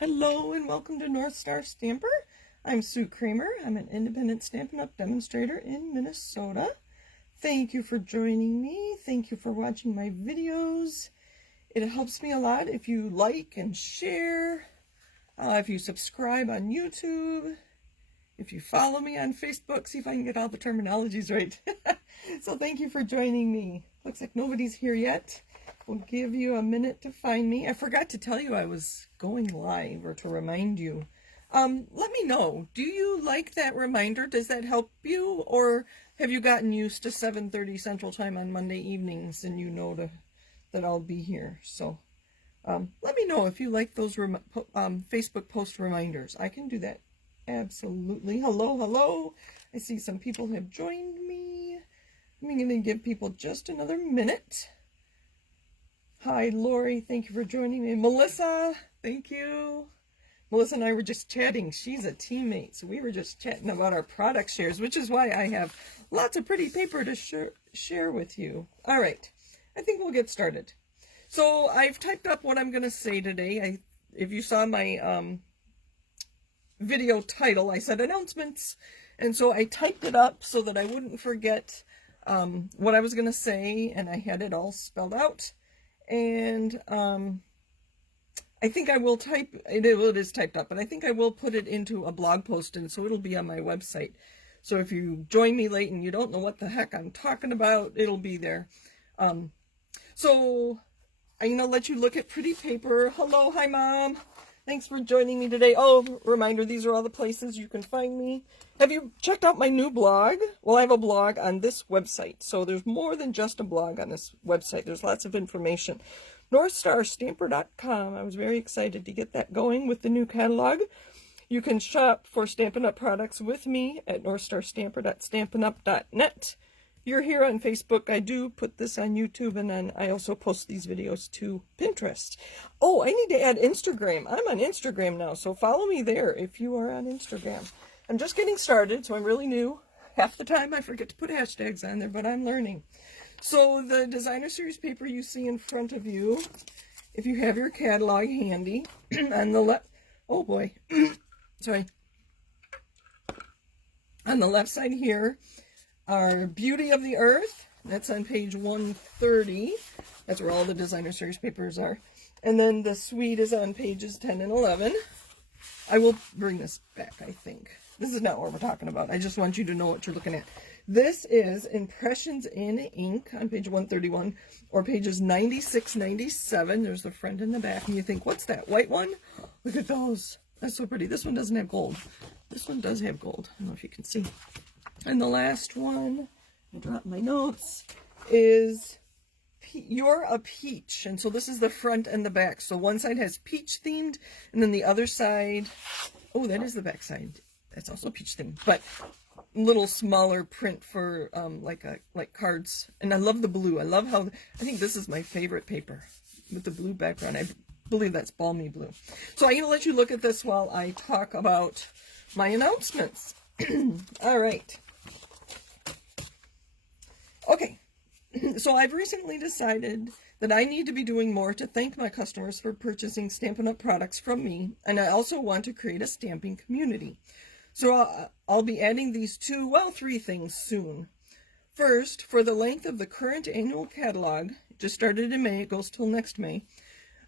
Hello and welcome to North Star Stamper. I'm Sue Kremer. I'm an independent Stampin' Up! Demonstrator in Minnesota. Thank you for joining me. Thank you for watching my videos. It helps me a lot if you like and share, if you subscribe on YouTube, if you follow me on Facebook. See if I can get all the terminologies right. So thank you for joining me. Looks like nobody's here yet. We'll give you a minute to find me. I forgot to tell you I was going live, or to remind you. Let me know. Do you like that reminder? Does that help you? Or have you gotten used to 7:30 Central Time on Monday evenings and you know that I'll be here? So let me know if you like those Facebook post reminders. I can do that. Absolutely. Hello, hello. I see some people have joined me. I'm going to give people just another minute. Hi, Lori. Thank you for joining me. Melissa, thank you. Melissa and I were just chatting. She's a teammate, so we were just chatting about our product shares, which is why I have lots of pretty paper to share with you. All right, I think we'll get started. So I've typed up what I'm going to say today. If you saw my video title, I said announcements, and so I typed it up so that I wouldn't forget what I was going to say, and I had it all spelled out. And I think I will type it. It is typed up, but I think I will put it into a blog post, and so it'll be on my website. So if you join me late and you don't know what the heck I'm talking about, it'll be there. So I'm gonna let you look at pretty paper. Hello, hi Mom. Thanks for joining me today. Oh, reminder, these are all the places you can find me. Have you checked out my new blog? Well, I have a blog on this website, so there's more than just a blog on this website. There's lots of information. NorthStarStamper.com. I was very excited to get that going with the new catalog. You can shop for Stampin' Up! Products with me at NorthStarStamper.stampinup.net. You're here on Facebook. I do put this on YouTube, and then I also post these videos to Pinterest. Oh, I need to add Instagram. I'm on Instagram now, so follow me there if you are on Instagram. I'm just getting started, so I'm really new. Half the time I forget to put hashtags on there, but I'm learning. So the designer series paper you see in front of you, if you have your catalog handy, on the left, oh boy, sorry, on the left side here, our Beauty of the Earth, that's on page 130. That's where all the designer series papers are. And then the Suite is on pages 10 and 11. I will bring this back, I think. This is not what we're talking about. I just want you to know what you're looking at. This is Impressions in Ink on page 131, or pages 96, 97. There's the front and the back, and you think, what's that, white one? Look at those. That's so pretty. This one doesn't have gold. This one does have gold. I don't know if you can see. And the last one, I dropped my notes, is You're a Peach. And so this is the front and the back. So one side has peach themed, and then the other side, oh, that is the back side. That's also peach themed, but little smaller print for like cards. And I love the blue. I love how, I think this is my favorite paper with the blue background. I believe that's balmy blue. So I'm going to let you look at this while I talk about my announcements. All right. Okay, so I've recently decided that I need to be doing more to thank my customers for purchasing Stampin' Up! Products from me, and I also want to create a stamping community. So I'll be adding these three things soon. First, for the length of the current annual catalog, it just started in May, it goes till next May,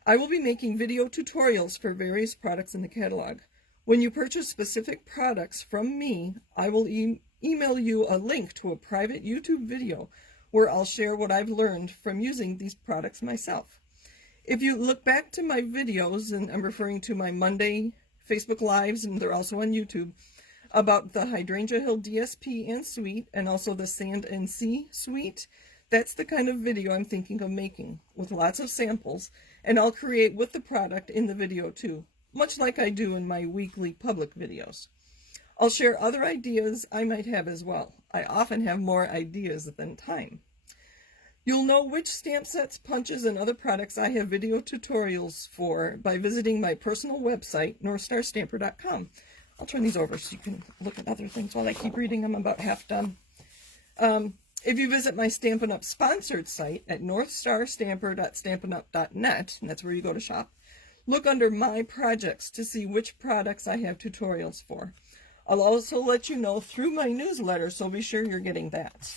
I will be making video tutorials for various products in the catalog. When you purchase specific products from me, I will email you a link to a private YouTube video where I'll share what I've learned from using these products myself. If you look back to my videos, and I'm referring to my Monday Facebook Lives, and they're also on YouTube, about the Hydrangea Hill DSP and Suite, and also the Sand and Sea Suite, that's the kind of video I'm thinking of making, with lots of samples, and I'll create with the product in the video too, much like I do in my weekly public videos. I'll share other ideas I might have as well. I often have more ideas than time. You'll know which stamp sets, punches, and other products I have video tutorials for by visiting my personal website, NorthStarStamper.com. I'll turn these over so you can look at other things while I keep reading them. I'm about half done. If you visit my Stampin' Up! Sponsored site at NorthStarStamper.stampinup.net, and that's where you go to shop, look under my projects to see which products I have tutorials for. I'll also let you know through my newsletter, so be sure you're getting that.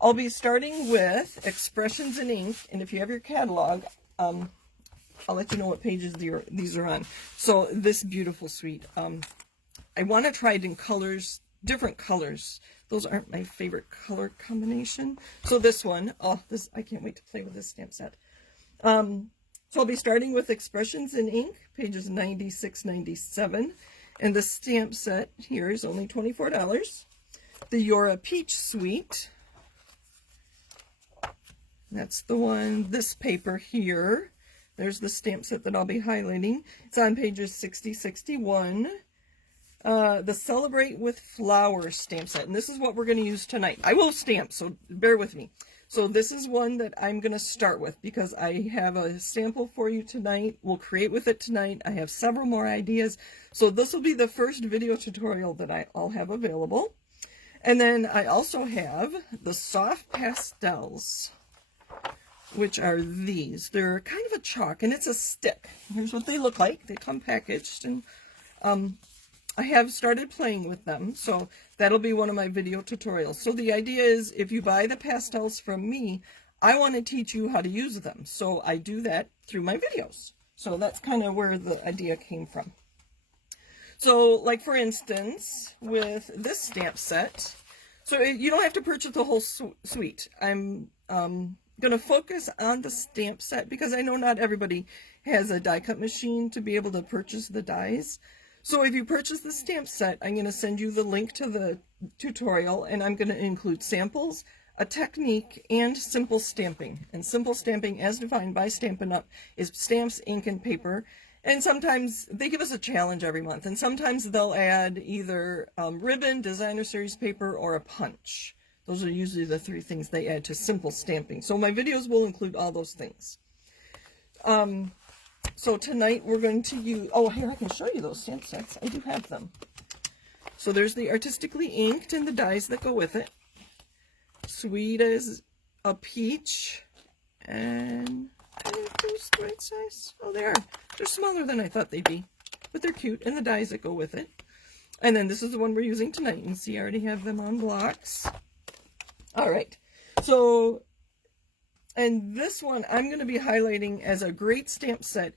I'll be starting with Expressions in Ink, and if you have your catalog, I'll let you know what pages these are on. So this beautiful suite, I want to try it in colors, different colors. Those aren't my favorite color combination. So this one, oh, this, I can't wait to play with this stamp set. So I'll be starting with Expressions in Ink, pages 96, 97. And the stamp set here is only $24. The Yora Peach Suite. That's the one, this paper here. There's the stamp set that I'll be highlighting. It's on pages 60, 61. The Celebrate with Flowers stamp set. And this is what we're going to use tonight. I will stamp, so bear with me. So this is one that I'm going to start with because I have a sample for you tonight. We'll create with it tonight. I have several more ideas. So this will be the first video tutorial that I'll have available. And then I also have the Soft Pastels, which are these. They're kind of a chalk, and it's a stick. Here's what they look like. They come packaged, and I have started playing with them, so that'll be one of my video tutorials. So the idea is, if you buy the pastels from me, I want to teach you how to use them. So I do that through my videos. So that's kind of where the idea came from. So, like for instance, with this stamp set, so you don't have to purchase the whole suite. I'm going to focus on the stamp set because I know not everybody has a die cut machine to be able to purchase the dies. So if you purchase the stamp set, I'm going to send you the link to the tutorial, and I'm going to include samples, a technique, and simple stamping. And simple stamping, as defined by Stampin' Up, is stamps, ink, and paper. And sometimes they give us a challenge every month, and sometimes they'll add either ribbon, designer series paper, or a punch. Those are usually the three things they add to simple stamping. So my videos will include all those things. So tonight we're going to use, oh, here I can show you those stamp sets. I do have them. So there's the artistically inked and the dies that go with it. Sweet as a peach. And are those the right size? Oh, they are. They're smaller than I thought they'd be, but they're cute. And the dies that go with it. And then this is the one we're using tonight. You can see I already have them on blocks. All right. So, and this one I'm going to be highlighting as a great stamp set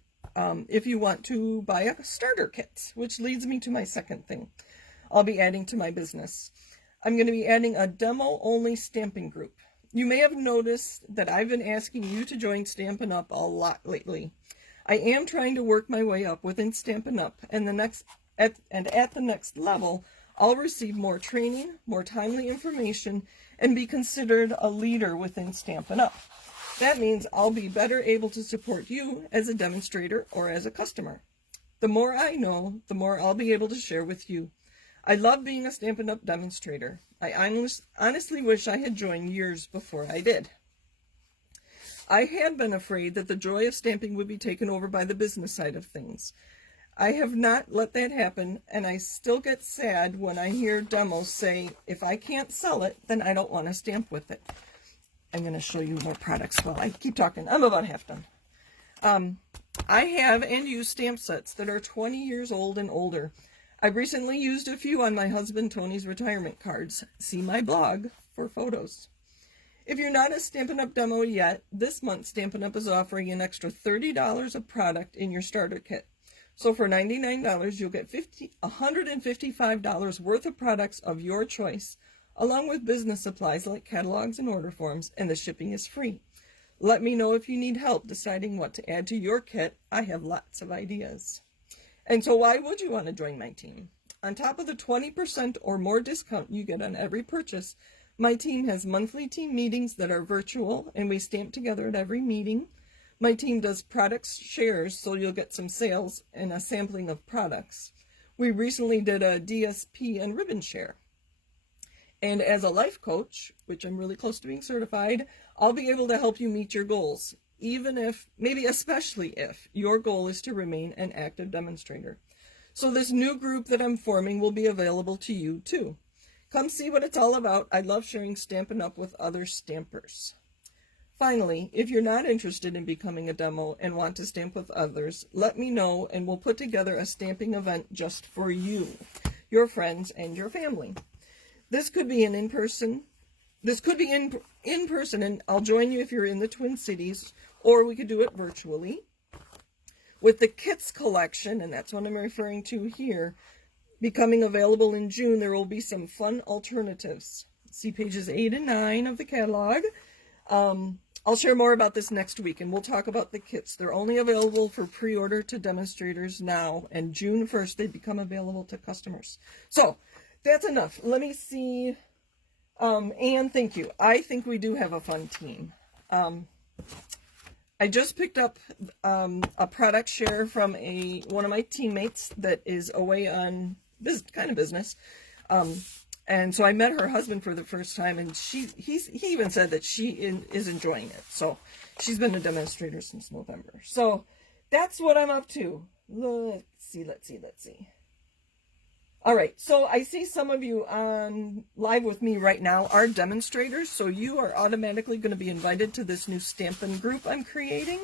if you want to buy a starter kit, which leads me to my second thing I'll be adding to my business. I'm going to be adding a demo-only stamping group. You may have noticed that I've been asking you to join Stampin' Up! A lot lately. I am trying to work my way up within Stampin' Up! And at the next level, I'll receive more training, more timely information, and be considered a leader within Stampin' Up! That means I'll be better able to support you as a demonstrator or as a customer. The more I know, the more I'll be able to share with you. I love being a Stampin' Up! Demonstrator. I honestly wish I had joined years before I did. I had been afraid that the joy of stamping would be taken over by the business side of things. I have not let that happen, and I still get sad when I hear demos say, if I can't sell it, then I don't want to stamp with it. I'm going to show you more products while I keep talking. I'm about half done. I have and use stamp sets that are 20 years old and older. I've recently used a few on my husband Tony's retirement cards. See my blog for photos. If you're not a Stampin' Up! Demo yet, this month Stampin' Up! Is offering an extra $30 of product in your starter kit. So for $99, you'll get $155 worth of products of your choice, along with business supplies like catalogs and order forms, and the shipping is free. Let me know if you need help deciding what to add to your kit. I have lots of ideas. And so why would you want to join my team? On top of the 20% or more discount you get on every purchase, my team has monthly team meetings that are virtual, and we stamp together at every meeting. My team does product shares, so you'll get some sales and a sampling of products. We recently did a DSP and ribbon share. And as a life coach, which I'm really close to being certified, I'll be able to help you meet your goals, even if, maybe especially if, your goal is to remain an active demonstrator. So this new group that I'm forming will be available to you too. Come see what it's all about. I love sharing Stampin' Up! With other stampers. Finally, if you're not interested in becoming a demo and want to stamp with others, let me know and we'll put together a stamping event just for you, your friends, and your family. This could be in person, and I'll join you if you're in the Twin Cities, or we could do it virtually. With the kits collection, and that's what I'm referring to here, becoming available in June, there will be some fun alternatives. See pages 8 and 9 of the catalog. I'll share more about this next week, and we'll talk about the kits. They're only available for pre-order to demonstrators now, and June 1st, they become available to customers. So, that's enough. Let me see. Anne, thank you. I think we do have a fun team. I just picked up a product share from one of my teammates that is away on kind of business. And so I met her husband for the first time, and he even said that she is enjoying it. So she's been a demonstrator since November. So that's what I'm up to. Let's see. All right, so I see some of you on live with me right now are demonstrators, so you are automatically going to be invited to this new stamping group I'm creating.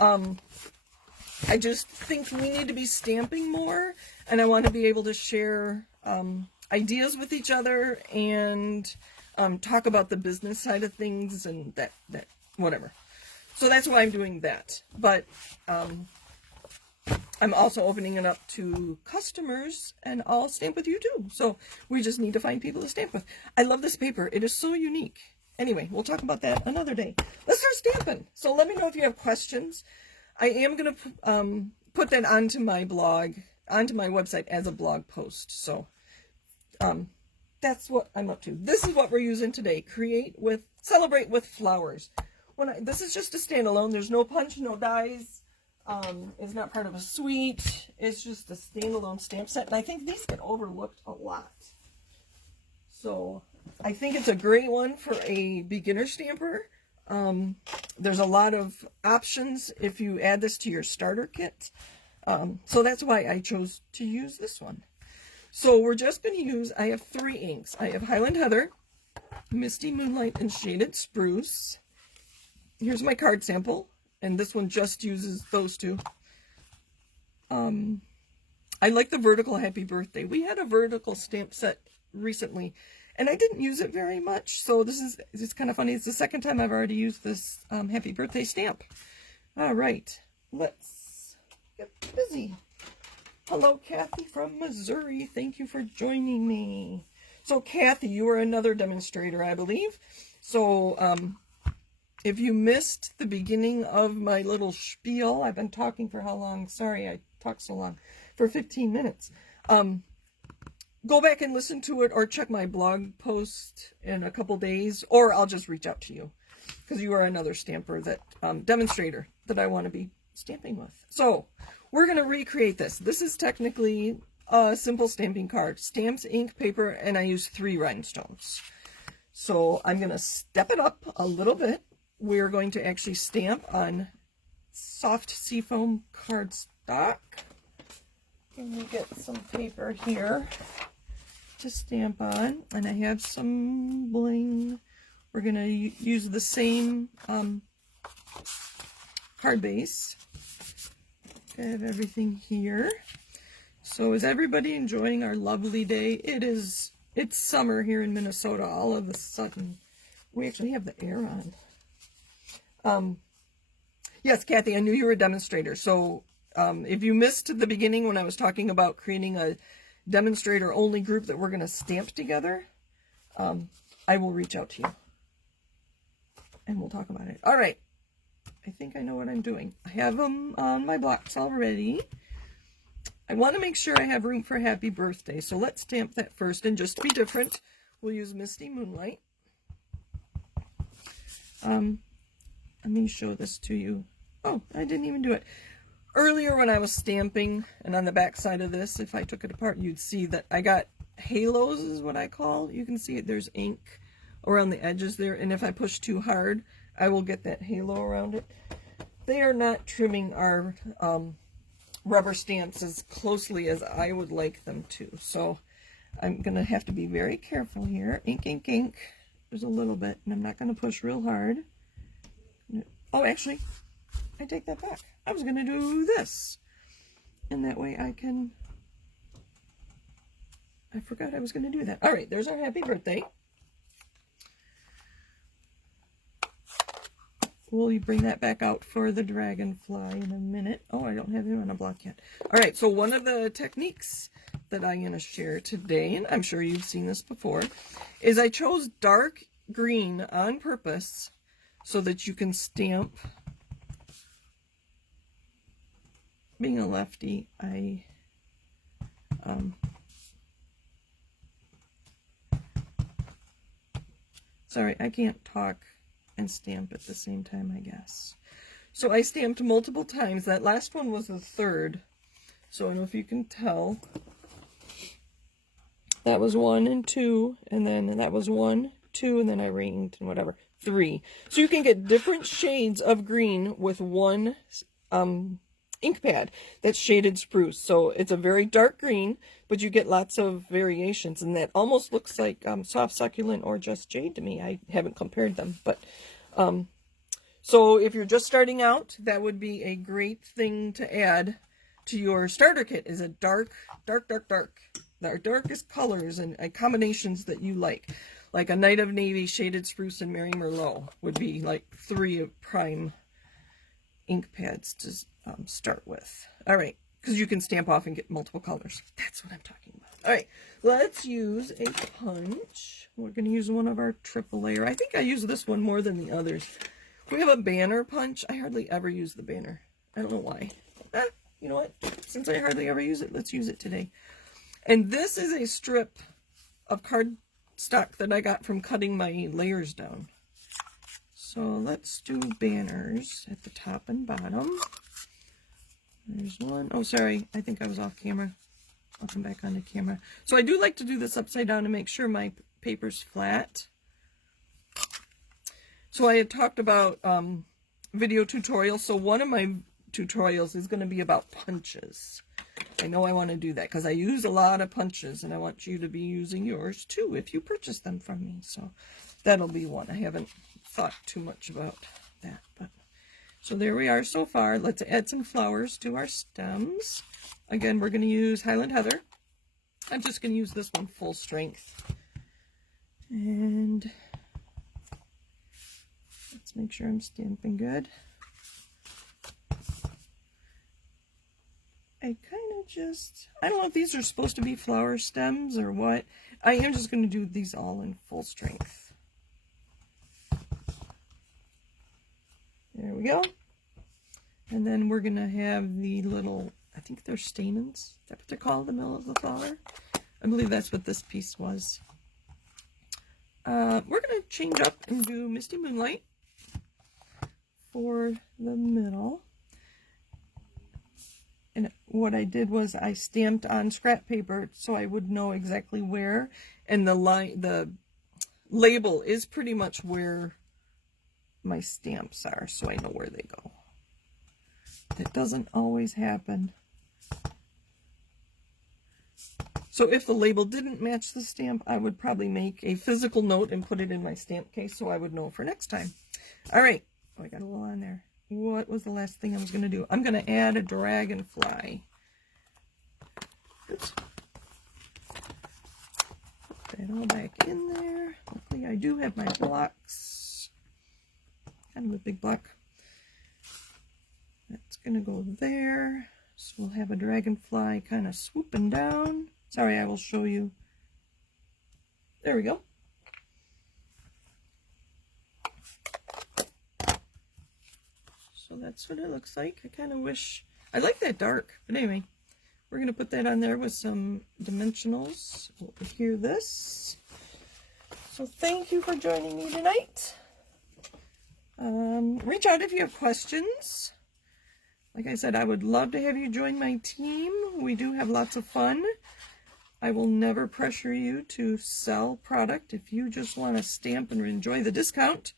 I just think we need to be stamping more, and I want to be able to share ideas with each other and talk about the business side of things and that whatever. So that's why I'm doing that. But I'm also opening it up to customers, and I'll stamp with you too. So we just need to find people to stamp with. I love this paper. It is so unique. Anyway, we'll talk about that another day. Let's start stamping. So let me know if you have questions. I am going to put that onto my blog, onto my website as a blog post. So that's what I'm up to. This is what we're using today. Celebrate with flowers. This is just a standalone. There's no punch, no dies. It's not part of a suite. It's just a standalone stamp set. And I think these get overlooked a lot. So I think it's a great one for a beginner stamper. There's a lot of options if you add this to your starter kit. So that's why I chose to use this one. So we're just going to use, I have 3 inks. I have Highland Heather, Misty Moonlight, and Shaded Spruce. Here's my card sample, and this one just uses those 2. I like the vertical Happy Birthday. We had a vertical stamp set recently, and I didn't use it very much, so it's kind of funny. It's the second time I've already used this Happy Birthday stamp. All right, let's get busy. Hello, Kathy from Missouri. Thank you for joining me. So, Kathy, you are another demonstrator, I believe. So, if you missed the beginning of my little spiel, I've been talking for how long? Sorry, I talked so long. For 15 minutes. Go back and listen to it, or check my blog post in a couple days, or I'll just reach out to you, because you are another stamper demonstrator that I want to be stamping with. So, we're going to recreate this. This is technically a simple stamping card. Stamps, ink, paper, and I use 3 rhinestones. So I'm going to step it up a little bit. We're going to actually stamp on soft seafoam cardstock. Let me get some paper here to stamp on. And I have some bling. We're going to use the same card base. I have everything here. So is everybody enjoying our lovely day? It's summer here in Minnesota. All of a sudden, we actually have the air on. Yes, Kathy, I knew you were a demonstrator. So if you missed the beginning when I was talking about creating a demonstrator only group that we're going to stamp together, I will reach out to you and we'll talk about it. All right. I think I know what I'm doing. I have them on my blocks already. I want to make sure I have room for Happy Birthday. So let's stamp that first. And just to be different, we'll use Misty Moonlight. Let me show this to you. Oh, I didn't even do it. Earlier when I was stamping, and on the back side of this, if I took it apart, you'd see that I got halos is what I call. You can see it. There's ink around the edges there. And if I push too hard, I will get that halo around it. They are not trimming our rubber stamps as closely as I would like them to. So I'm going to have to be very careful here. Ink, ink, ink. There's a little bit, and I'm not going to push real hard. Oh, actually, I take that back. I was going to do this. And that way I forgot I was going to do that. All right, there's our happy birthday. We'll bring that back out for the Dragonfly in a minute. Oh, I don't have him on a block yet. All right, so one of the techniques that I'm going to share today, and I'm sure you've seen this before, is I chose dark green on purpose so that you can stamp. Being a lefty, sorry, I can't talk and stamp at the same time, I guess. So I stamped multiple times. That last one was the third. So I don't know if you can tell. That was 1 and 2, and then that was 1, 2, and then I ringed and whatever. 3. So you can get different shades of green with one ink pad that's shaded spruce. So it's a very dark green, but you get lots of variations, and that almost looks like soft succulent or just jade to me. I haven't compared them, but so if you're just starting out, that would be a great thing to add to your starter kit, is a dark, the darkest colors and combinations that you like a Night of Navy, Shaded Spruce, and Mary Merlot would be like 3 of prime ink pads to start with. All right, because you can stamp off and get multiple colors. That's what I'm talking about. All right, let's use a punch. We're going to use one of our triple layer. I think I use this one more than the others. We have a banner punch. I hardly ever use the banner. I don't know why. You know what? Since I hardly ever use it, let's use it today. And this is a strip of cardstock that I got from cutting my layers down. So let's do banners at the top and bottom. There's one. Oh, sorry. I think I was off camera. I'll come back onto camera. So I do like to do this upside down to make sure my paper's flat. So I had talked about video tutorials. So one of my tutorials is going to be about punches. I know I want to do that because I use a lot of punches, and I want you to be using yours too if you purchase them from me. So that'll be one. I haven't thought too much about that, but so there we are so far. Let's add some flowers to our stems. Again, we're going to use Highland Heather. I'm just going to use this one full strength. And let's make sure I'm stamping good. I kind of just, I don't know if these are supposed to be flower stems or what. I am just going to do these all in full strength. There we go. And then we're going to have the little, I think they're stamens. Is that what they're called, the middle of the flower? I believe that's what this piece was. We're going to change up and do Misty Moonlight for the middle. And what I did was I stamped on scrap paper so I would know exactly where. And the label is pretty much where my stamps are, so I know where they go. That doesn't always happen. So if the label didn't match the stamp, I would probably make a physical note and put it in my stamp case so I would know for next time. All right. Oh, I got a little on there. What was the last thing I was going to do? I'm going to add a dragonfly. Oops. Put that all back in there. Hopefully I do have my blocks. Kind of a big block. That's going to go there. So we'll have a dragonfly kind of swooping down. Sorry, I will show you. There we go. So that's what it looks like. I kind of wish, I like that dark, but anyway, we're going to put that on there with some dimensionals over here, this. So thank you for joining me tonight. Reach out if you have questions. Like I said, I would love to have you join my team. We do have lots of fun. I will never pressure you to sell product. If you just want to stamp and enjoy the discount,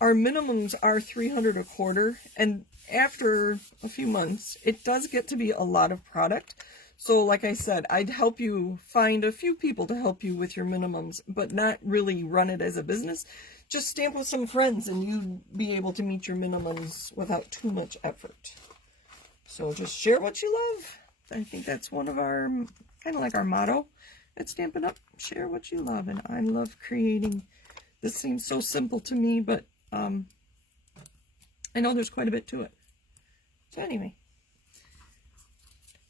our minimums are $300 a quarter, and after a few months, it does get to be a lot of product. So like I said, I'd help you find a few people to help you with your minimums, but not really run it as a business. just stamp with some friends and you'd be able to meet your minimums without too much effort. So just share what you love. I think that's one of our, kind of like our motto at Stampin' Up. Share what you love. And I love creating. This seems so simple to me, but I know there's quite a bit to it. So anyway.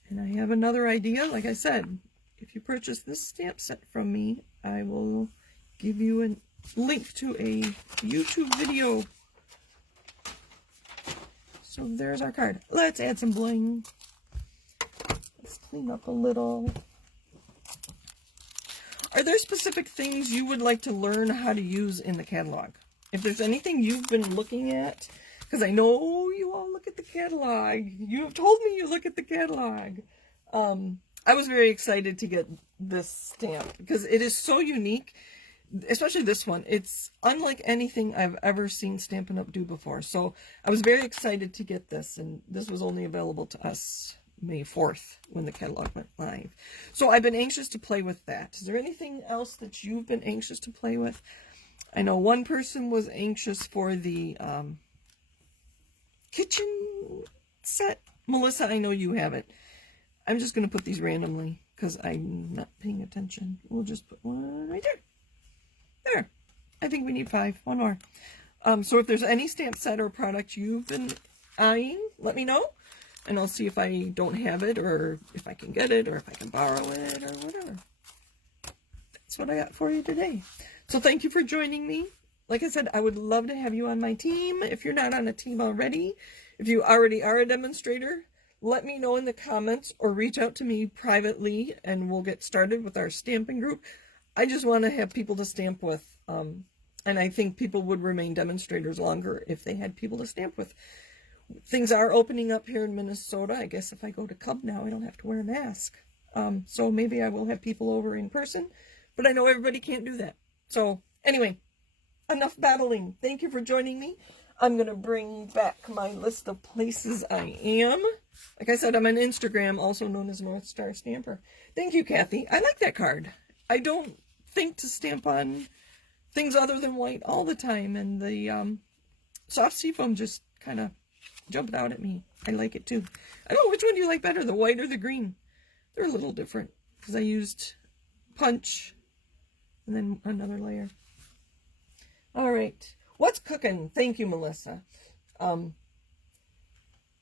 And I have another idea. Like I said, if you purchase this stamp set from me, I will give you a link to a YouTube video. So there's our card. Let's add some bling. Let's clean up a little. Are there specific things you would like to learn how to use in the catalog? If there's anything you've been looking at, because I know you all look at the catalog. You have told me you look at the catalog. I was very excited to get this stamp because it is so unique, especially this one. It's unlike anything I've ever seen Stampin' Up! Do before. So I was very excited to get this, and this was only available to us May 4th when the catalog went live. So I've been anxious to play with that. Is there anything else that you've been anxious to play with? I know one person was anxious for the kitchen set. Melissa, I know you have it. I'm just going to put these randomly because I'm not paying attention. We'll just put one right there. There. I think we need 5. One more. So if there's any stamp set or product you've been eyeing, let me know. And I'll see if I don't have it, or if I can get it, or if I can borrow it, or whatever. That's what I got for you today. So thank you for joining me. Like I said, I would love to have you on my team. If you're not on a team already, if you already are a demonstrator, let me know in the comments or reach out to me privately and we'll get started with our stamping group. I just want to have people to stamp with. And I think people would remain demonstrators longer if they had people to stamp with. Things are opening up here in Minnesota. I guess if I go to Cub now, I don't have to wear a mask. So maybe I will have people over in person, but I know everybody can't do that. So anyway, enough babbling. Thank you for joining me. I'm going to bring back my list of places I am. Like I said, I'm on Instagram, also known as North Star Stamper. Thank you, Kathy. I like that card. I don't think to stamp on things other than white all the time, and the soft seafoam just kind of jumped out at me. I like it too. I don't know, which one do you like better, the white or the green? They're a little different because I used punch and then another layer. All right. What's cooking? Thank you, Melissa.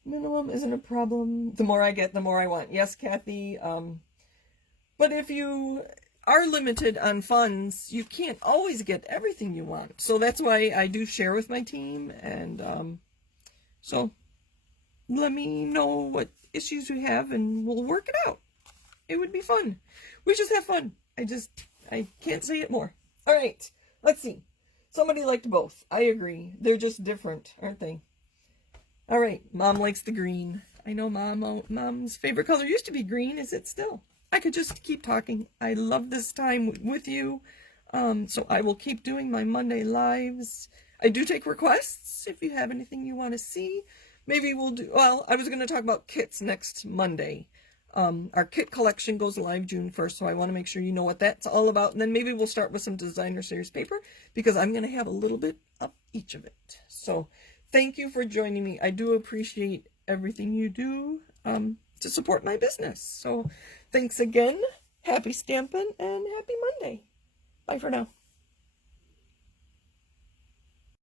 Minimum isn't a problem. The more I get, the more I want. Yes, Kathy. But if you are limited on funds, you can't always get everything you want. So that's why I do share with my team. And so let me know what issues you have and we'll work it out. It would be fun. We just have fun. I can't say it more. All right. Let's see. Somebody liked both. I agree. They're just different, aren't they? All right. Mom likes the green. I know Mom's favorite color used to be green. Is it still? I could just keep talking. I love this time with you. So I will keep doing my Monday lives. I do take requests if you have anything you want to see. Maybe we'll do, well, I was going to talk about kits next Monday. Our kit collection goes live June 1st, so I want to make sure you know what that's all about. And then maybe we'll start with some designer series paper because I'm going to have a little bit of each of it. So thank you for joining me. I do appreciate everything you do to support my business. So thanks again. Happy stamping and happy Monday. Bye for now.